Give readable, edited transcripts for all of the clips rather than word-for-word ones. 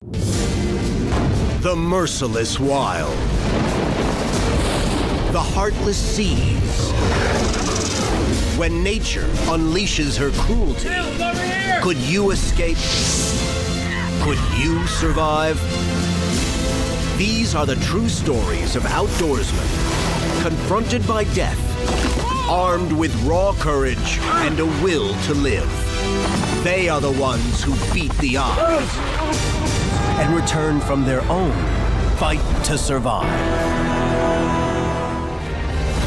The merciless wild. The heartless seas. When nature unleashes her cruelty, could you escape? Could you survive? These are the true stories of outdoorsmen confronted by death, armed with raw courage and a will to live. They are the ones who beat the odds and return from their own fight to survive.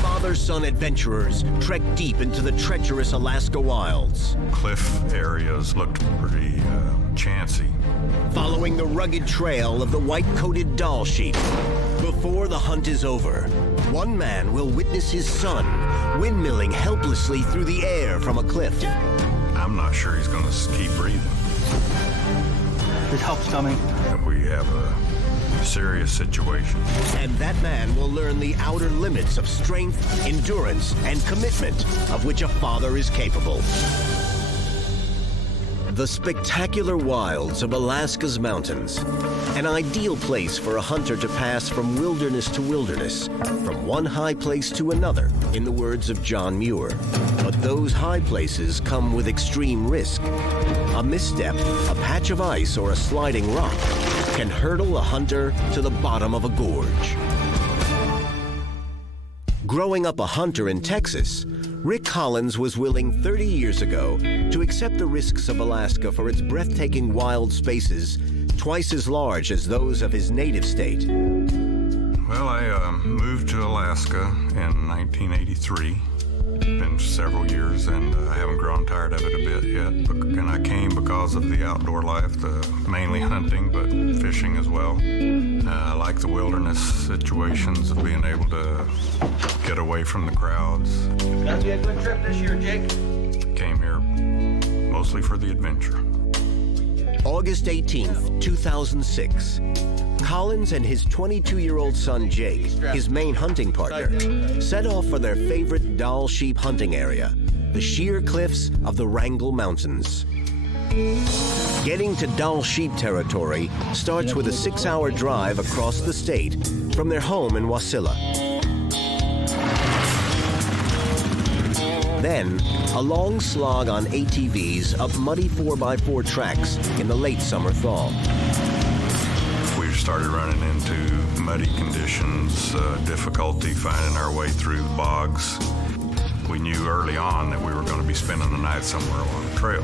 Father-son adventurers trek deep into the treacherous Alaska wilds. Cliff areas looked pretty chancy. Following the rugged trail of the white-coated Dall sheep. Before the hunt is over, one man will witness his son windmilling helplessly through the air from a cliff. I'm not sure he's going to keep breathing. His help's coming. We have a serious situation. And that man will learn the outer limits of strength, endurance, and commitment of which a father is capable. The spectacular wilds of Alaska's mountains. An ideal place for a hunter to pass from wilderness to wilderness, from one high place to another, in the words of John Muir. But those high places come with extreme risk. A misstep, a patch of ice, or a sliding rock can hurtle a hunter to the bottom of a gorge. Growing up a hunter in Texas, Rick Collins was willing 30 years ago to accept the risks of Alaska for its breathtaking wild spaces, twice as large as those of his native state. Well, I moved to Alaska in 1983. Been several years, and I haven't grown tired of it a bit yet. And I came because of the outdoor life, mainly hunting, but fishing as well. I like the wilderness situations of being able to get away from the crowds. Gonna be a good trip this year, Jake. Came here mostly for the adventure. August 18th, 2006. Collins and his 22-year-old son, Jake, his main hunting partner, set off for their favorite Dall sheep hunting area, the sheer cliffs of the Wrangell Mountains. Getting to Dall sheep territory starts with a 6-hour drive across the state from their home in Wasilla. Then, a long slog on ATVs up muddy 4x4 tracks in the late summer thaw. We started running into muddy conditions, difficulty finding our way through bogs. We knew early on that we were going to be spending the night somewhere along the trail.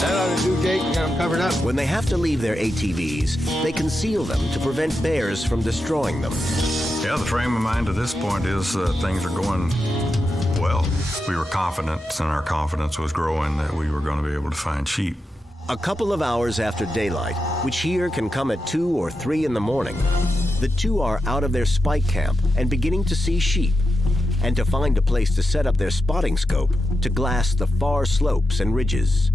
That ought to do, Jake. You got them covered up. When they have to leave their ATVs, they conceal them to prevent bears from destroying them. Yeah, the frame of mind to this point is things are going well. We were confident, and our confidence was growing that we were going to be able to find sheep. A couple of hours after daylight, which here can come at 2 or 3 in the morning, the two are out of their spike camp and beginning to see sheep, and to find a place to set up their spotting scope to glass the far slopes and ridges.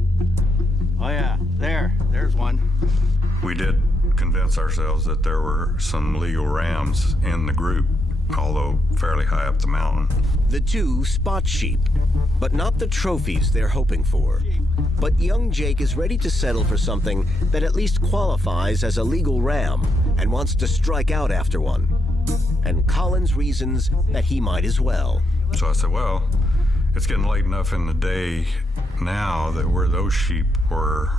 Oh yeah, there's one. We did convince ourselves that there were some legal rams in the group, although fairly high up the mountain. The two spot sheep, but not the trophies they're hoping for. But young Jake is ready to settle for something that at least qualifies as a legal ram and wants to strike out after one. And Collins reasons that he might as well. So I said, well, it's getting late enough in the day now that where those sheep were,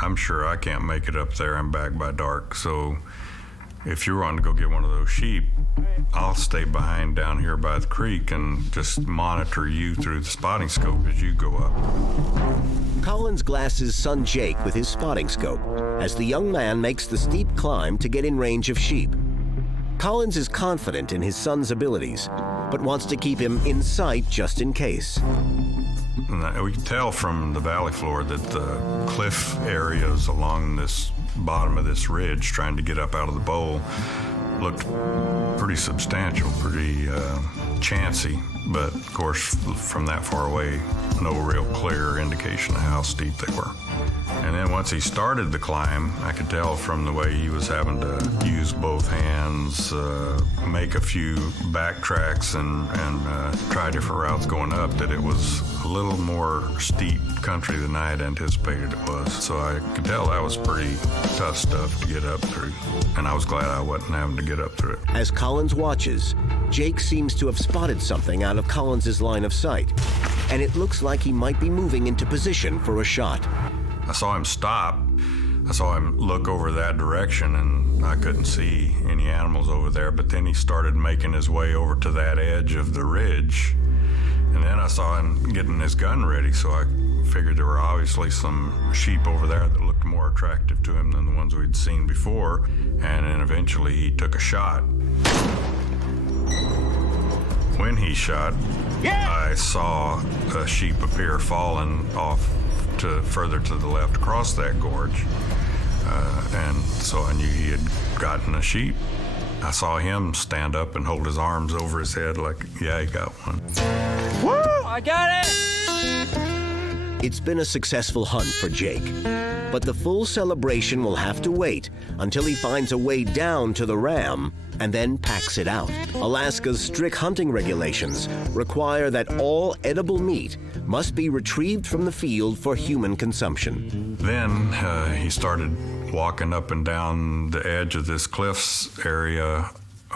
I'm sure I can't make it up there and back by dark. So if you want to go get one of those sheep, I'll stay behind down here by the creek and just monitor you through the spotting scope as you go up. Collins glasses son Jake with his spotting scope as the young man makes the steep climb to get in range of sheep. Collins is confident in his son's abilities, but wants to keep him in sight just in case. We can tell from the valley floor that the cliff areas along this bottom of this ridge, trying to get up out of the bowl, looked pretty substantial, pretty chancy. but of course, from that far away, no real clear indication of how steep they were. And then once he started the climb, I could tell from the way he was having to use both hands, make a few backtracks and try different routes going up, that it was a little more steep country than I had anticipated it was. So I could tell that was pretty tough stuff to get up through, and I was glad I wasn't having to get up through it. As Collins watches, Jake seems to have spotted something out of Collins's line of sight, and it looks like he might be moving into position for a shot. I saw him stop. I saw him look over that direction, and I couldn't see any animals over there, but then he started making his way over to that edge of the ridge, and then I saw him getting his gun ready, so I figured there were obviously some sheep over there that looked more attractive to him than the ones we'd seen before, and then eventually he took a shot. When he shot, I saw a sheep appear falling off further to the left across that gorge, and so I knew he had gotten a sheep. I saw him stand up and hold his arms over his head like, yeah, he got one. Woo! I got it! It's been a successful hunt for Jake, but the full celebration will have to wait until he finds a way down to the ram and then packs it out. Alaska's strict hunting regulations require that all edible meat must be retrieved from the field for human consumption. Then he started walking up and down the edge of this cliffs area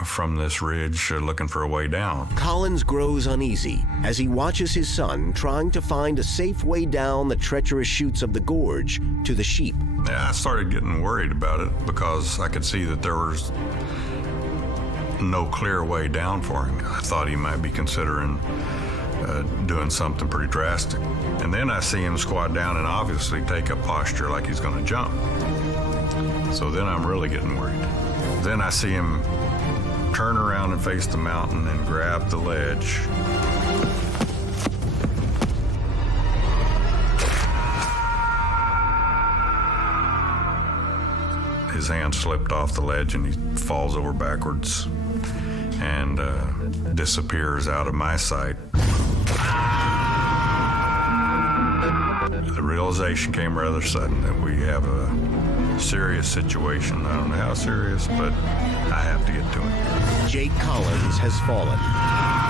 from this ridge, looking for a way down. Collins grows uneasy as he watches his son trying to find a safe way down the treacherous chutes of the gorge to the sheep. Yeah, I started getting worried about it because I could see that there was no clear way down for him. I thought he might be considering doing something pretty drastic. And then I see him squat down and obviously take a posture like he's going to jump. So then I'm really getting worried. Then I see him turn around and face the mountain and grab the ledge. His hand slipped off the ledge and he falls over backwards and disappears out of my sight. The realization came rather sudden that we have a serious situation. I don't know how serious, but I have to get to him. Jake Collins has fallen,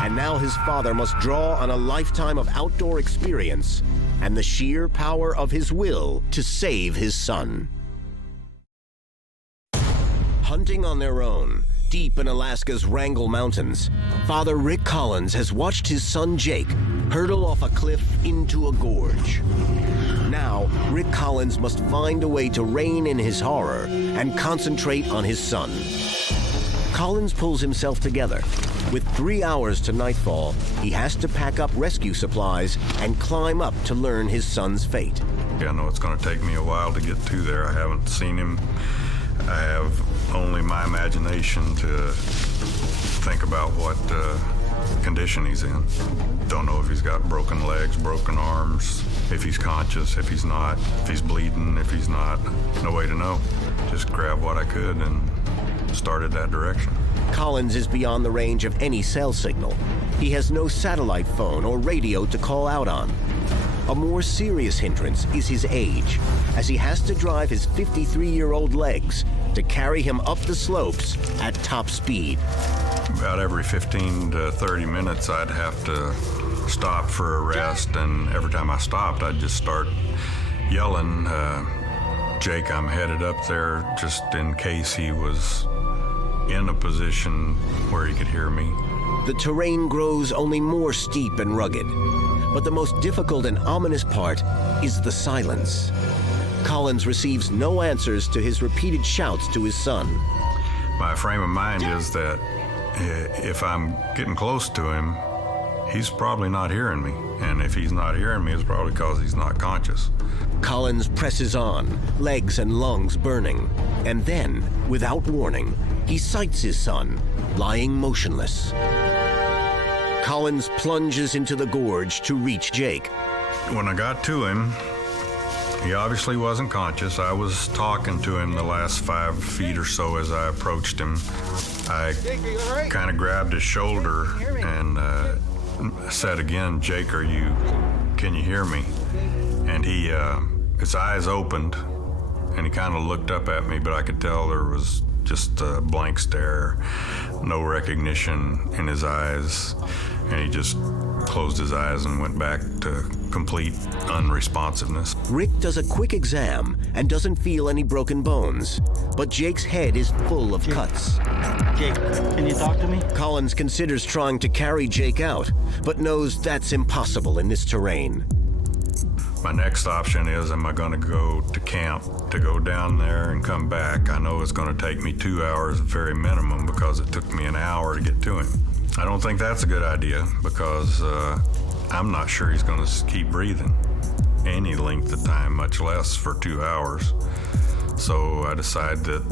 and now his father must draw on a lifetime of outdoor experience and the sheer power of his will to save his son. Hunting on their own, deep in Alaska's Wrangell Mountains, Father Rick Collins has watched his son Jake hurtle off a cliff into a gorge. Now, Rick Collins must find a way to rein in his horror and concentrate on his son. Collins pulls himself together. With 3 hours to nightfall, he has to pack up rescue supplies and climb up to learn his son's fate. I know it's going to take me a while to get to there. I haven't seen him. I have only my imagination to think about what condition he's in. Don't know if he's got broken legs, broken arms, if he's conscious, if he's not, if he's bleeding, if he's not. No way to know. Just grabbed what I could and started that direction. Collins is beyond the range of any cell signal. He has no satellite phone or radio to call out on. A more serious hindrance is his age, as he has to drive his 53-year-old legs to carry him up the slopes at top speed. About every 15 to 30 minutes, I'd have to stop for a rest, and every time I stopped, I'd just start yelling, Jake, I'm headed up there, just in case he was in a position where he could hear me. The terrain grows only more steep and rugged, but the most difficult and ominous part is the silence. Collins receives no answers to his repeated shouts to his son. My frame of mind is that if I'm getting close to him, he's probably not hearing me. And if he's not hearing me, it's probably because he's not conscious. Collins presses on, legs and lungs burning. And then, without warning, he sights his son, lying motionless. Collins plunges into the gorge to reach Jake. When I got to him, he obviously wasn't conscious. I was talking to him the last 5 feet or so as I approached him. I kind of grabbed his shoulder and said again, "Jake, can you hear me?" And his eyes opened, and he kind of looked up at me, but I could tell there was just a blank stare, no recognition in his eyes, and he just closed his eyes and went back to complete unresponsiveness. Rick does a quick exam and doesn't feel any broken bones, but Jake's head is full of cuts. Jake, can you talk to me? Collins considers trying to carry Jake out, but knows that's impossible in this terrain. My next option is, am I going to go to camp to go down there and come back? I know it's going to take me 2 hours at very minimum because it took me an hour to get to him. I don't think that's a good idea because I'm not sure he's going to keep breathing any length of time, much less for 2 hours. So I decide that,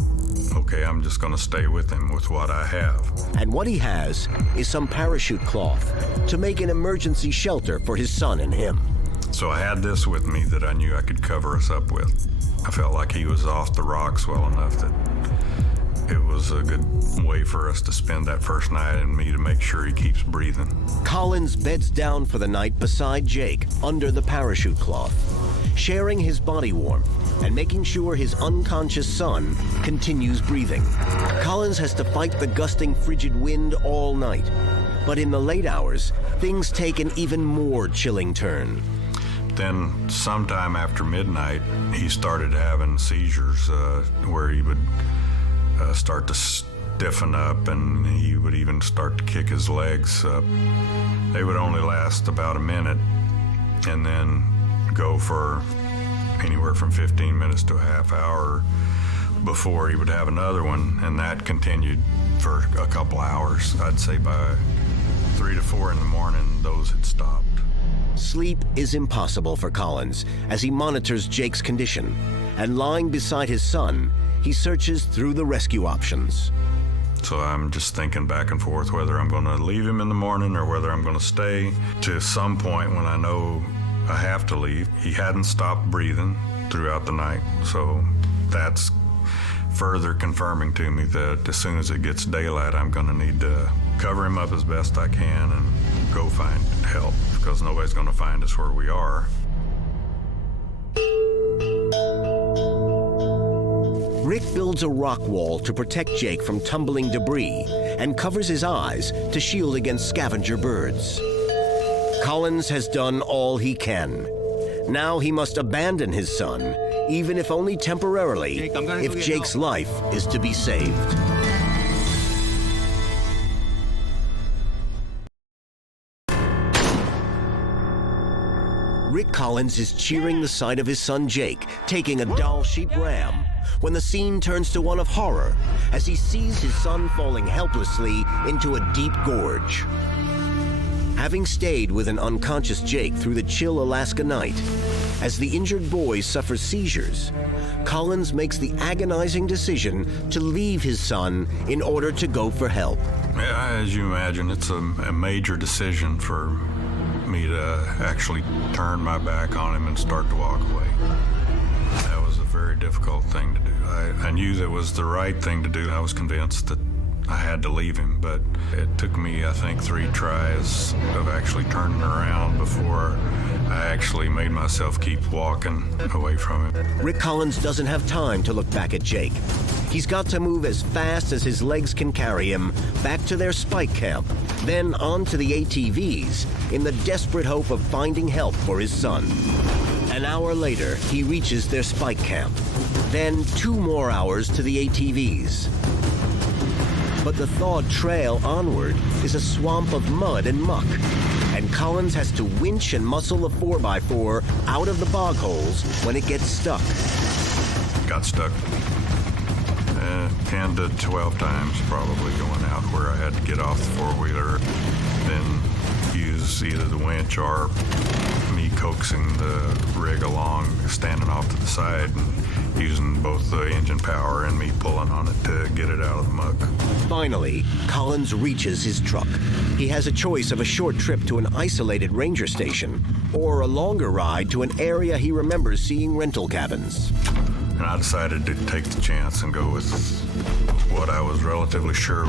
okay, I'm just going to stay with him with what I have. And what he has is some parachute cloth to make an emergency shelter for his son and him. So I had this with me that I knew I could cover us up with. I felt like he was off the rocks well enough that it was a good way for us to spend that first night and me to make sure he keeps breathing. Collins beds down for the night beside Jake under the parachute cloth, sharing his body warmth and making sure his unconscious son continues breathing. Collins has to fight the gusting frigid wind all night, but in the late hours, things take an even more chilling turn. Then sometime after midnight, he started having seizures where he would start to stiffen up, and he would even start to kick his legs up. They would only last about a minute and then go for anywhere from 15 minutes to a half hour before he would have another one, and that continued for a couple hours. I'd say by 3 to 4 in the morning, those had stopped. Sleep is impossible for Collins as he monitors Jake's condition, and lying beside his son, he searches through the rescue options. So I'm just thinking back and forth whether I'm going to leave him in the morning or whether I'm going to stay. To some point when I know I have to leave, he hadn't stopped breathing throughout the night, so that's further confirming to me that as soon as it gets daylight, I'm going to need to cover him up as best I can and go find help, because nobody's going to find us where we are. Rick builds a rock wall to protect Jake from tumbling debris and covers his eyes to shield against scavenger birds. Collins has done all he can. Now he must abandon his son, even if only temporarily, Jake, I'm gonna if go get Jake's help. life is to be saved. Rick Collins is cheering the sight of his son Jake taking a Doll sheep ram when the scene turns to one of horror as he sees his son falling helplessly into a deep gorge. Having stayed with an unconscious Jake through the chill Alaska night, as the injured boy suffers seizures, Collins makes the agonizing decision to leave his son in order to go for help. Yeah, as you imagine, it's a major decision for me to actually turn my back on him and start to walk away. That was a very difficult thing to do. I knew that was the right thing to do. I was convinced that I had to leave him, but it took me, I think, 3 tries of actually turning around before I actually made myself keep walking away from him. Rick Collins doesn't have time to look back at Jake. He's got to move as fast as his legs can carry him back to their spike camp, then on to the ATVs in the desperate hope of finding help for his son. An hour later, he reaches their spike camp. Then 2 more hours to the ATVs. But the thawed trail onward is a swamp of mud and muck, and Collins has to winch and muscle the 4x4 out of the bog holes when it gets stuck. Got stuck 10 to 12 times probably going out where I had to get off the four-wheeler, then use either the winch or me coaxing the rig along, standing off to the side and using both the engine power and me pulling on it to get it out of the muck. Finally, Collins reaches his truck. He has a choice of a short trip to an isolated ranger station or a longer ride to an area he remembers seeing rental cabins. And I decided to take the chance and go with what I was relatively sure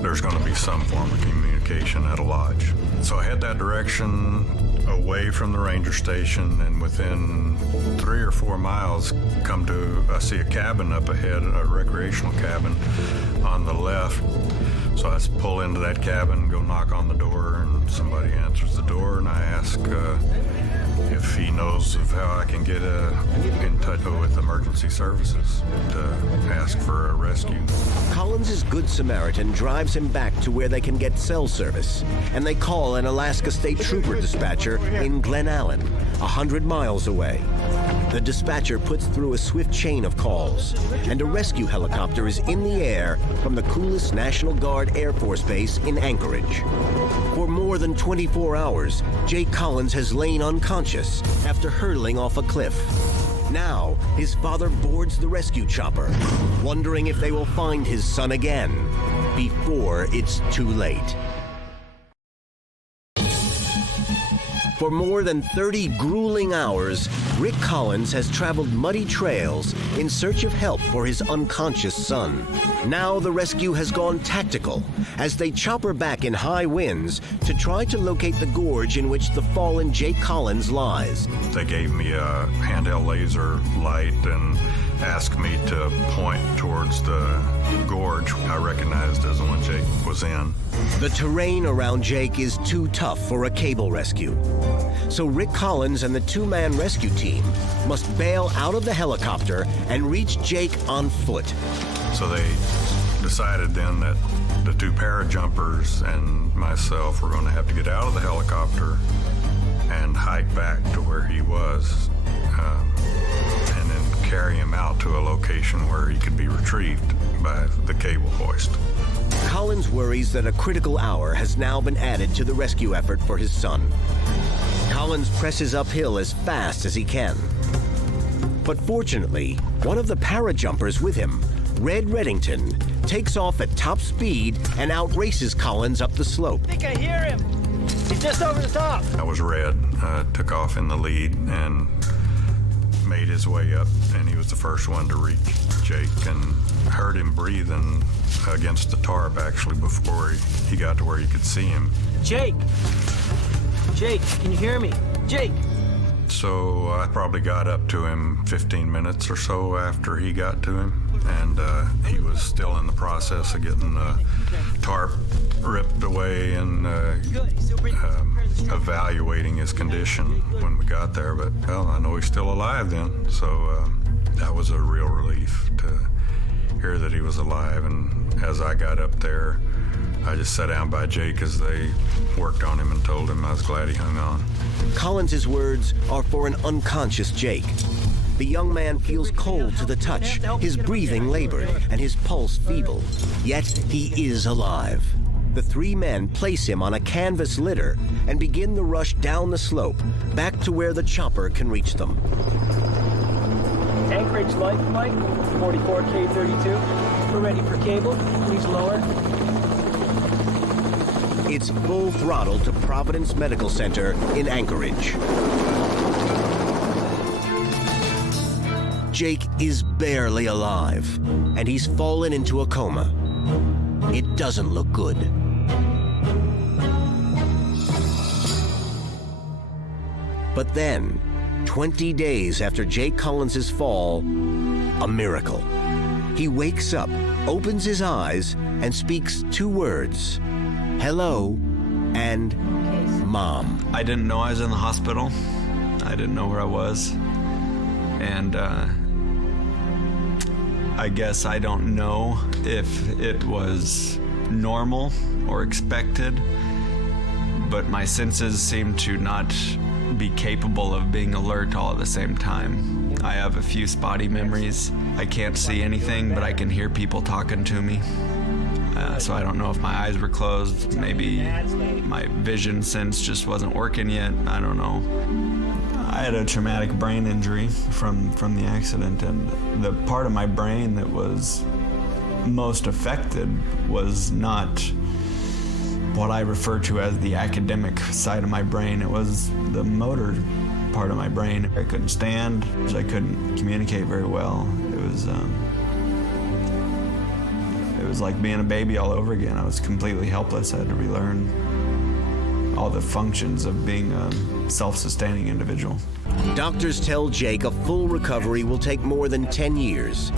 there's going to be some form of communication vacation at a lodge. So I head that direction away from the ranger station, and within 3 or 4 miles I see a cabin up ahead, a recreational cabin on the left. So I pull into that cabin, go knock on the door, and somebody answers the door, and I ask if he knows of how I can get in touch with emergency services to ask for a rescue. Collins' Good Samaritan drives him back to where they can get cell service, and they call an Alaska State Trooper dispatcher in Glen Allen, 100 miles away. The dispatcher puts through a swift chain of calls, and a rescue helicopter is in the air from the coolest National Guard Air Force Base in Anchorage. For more than 24 hours, Jake Collins has lain unconscious after hurtling off a cliff. Now, his father boards the rescue chopper, wondering if they will find his son again before it's too late. For more than 30 grueling hours, Rick Collins has traveled muddy trails in search of help for his unconscious son. Now the rescue has gone tactical as they chopper back in high winds to try to locate the gorge in which the fallen Jake Collins lies. They gave me a handheld laser light and asked me to point towards the gorge I recognized as the one Jake was in. The terrain around Jake is too tough for a cable rescue. So Rick Collins and the two-man rescue team must bail out of the helicopter and reach Jake on foot. So they decided then that the two parajumpers and myself were going to have to get out of the helicopter and hike back to where he was, and then carry him out to a location where he could be retrieved by the cable hoist. Collins worries that a critical hour has now been added to the rescue effort for his son. Collins presses uphill as fast as he can. But fortunately, one of the parajumpers with him, Red Reddington, takes off at top speed and outraces Collins up the slope. I think I hear him. He's just over the top. That was Red, took off in the lead and made his way up, and he was the first one to reach Jake and heard him breathing against the tarp actually before he got to where you could see him. Jake! Jake, can you hear me? Jake! So I probably got up to him 15 minutes or so after he got to him, and he was still in the process of getting the tarp ripped away and evaluating his condition when we got there. But, well, I know he's still alive then, so that was a real relief to hear that he was alive. And as I got up there, I just sat down by Jake as they worked on him and told him I was glad he hung on. Collins' words are for an unconscious Jake. The young man feels cold to the touch, his breathing labored, and his pulse feeble. Yet he is alive. The three men place him on a canvas litter and begin the rush down the slope, back to where the chopper can reach them. Anchorage Life Flight, 44K32. We're ready for cable. Please lower. It's full throttle to Providence Medical Center in Anchorage. Jake is barely alive, and he's fallen into a coma. It doesn't look good. But then, 20 days after Jake Collins' fall, a miracle. He wakes up, opens his eyes, and speaks two words: hello and mom. I didn't know I was in the hospital. I didn't know where I was. And I guess I don't know if it was normal or expected, but my senses seem to not be capable of being alert all at the same time. I have a few spotty memories. I can't see anything, but I can hear people talking to me. So I don't know if my eyes were closed. Maybe my vision sense just wasn't working yet. I don't know. I had a traumatic brain injury from the accident, and the part of my brain that was most affected was not what I refer to as the academic side of my brain. It was the motor part of my brain. I couldn't stand, I couldn't communicate very well. It was like being a baby all over again. I was completely helpless. I had to relearn all the functions of being a self-sustaining individual. Doctors tell Jake a full recovery will take more than 10 years.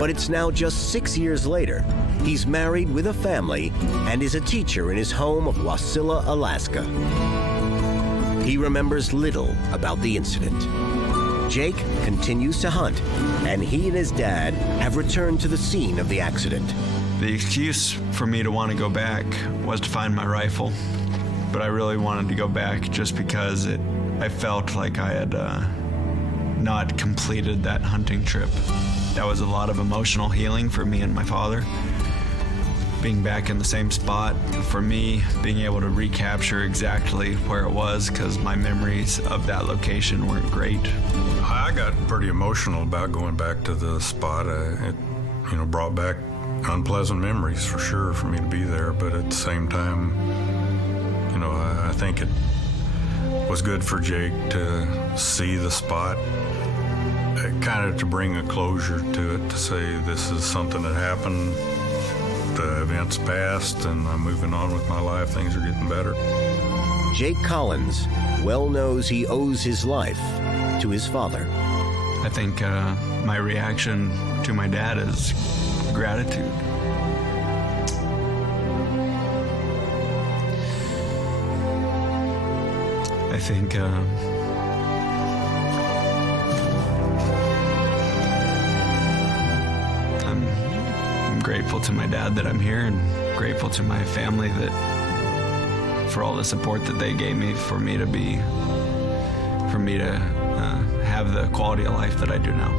But it's now just 6 years later. He's married with a family and is a teacher in his home of Wasilla, Alaska. He remembers little about the incident. Jake continues to hunt, and he and his dad have returned to the scene of the accident. The excuse for me to want to go back was to find my rifle, but I really wanted to go back just because I felt like I had not completed that hunting trip. That was a lot of emotional healing for me and my father. Being back in the same spot, for me, being able to recapture exactly where it was, because my memories of that location weren't great. I got pretty emotional about going back to the spot. It brought back unpleasant memories for sure for me to be there, but at the same time, I think it was good for Jake to see the spot, kind of to bring a closure to it, to say this is something that happened. The events passed, and I'm moving on with my life. Things are getting better. Jake Collins well knows he owes his life to his father. I think my reaction to my dad is gratitude. I think I'm grateful to my dad that I'm here, and grateful to my family that for all the support that they gave me for me to have the quality of life that I do now.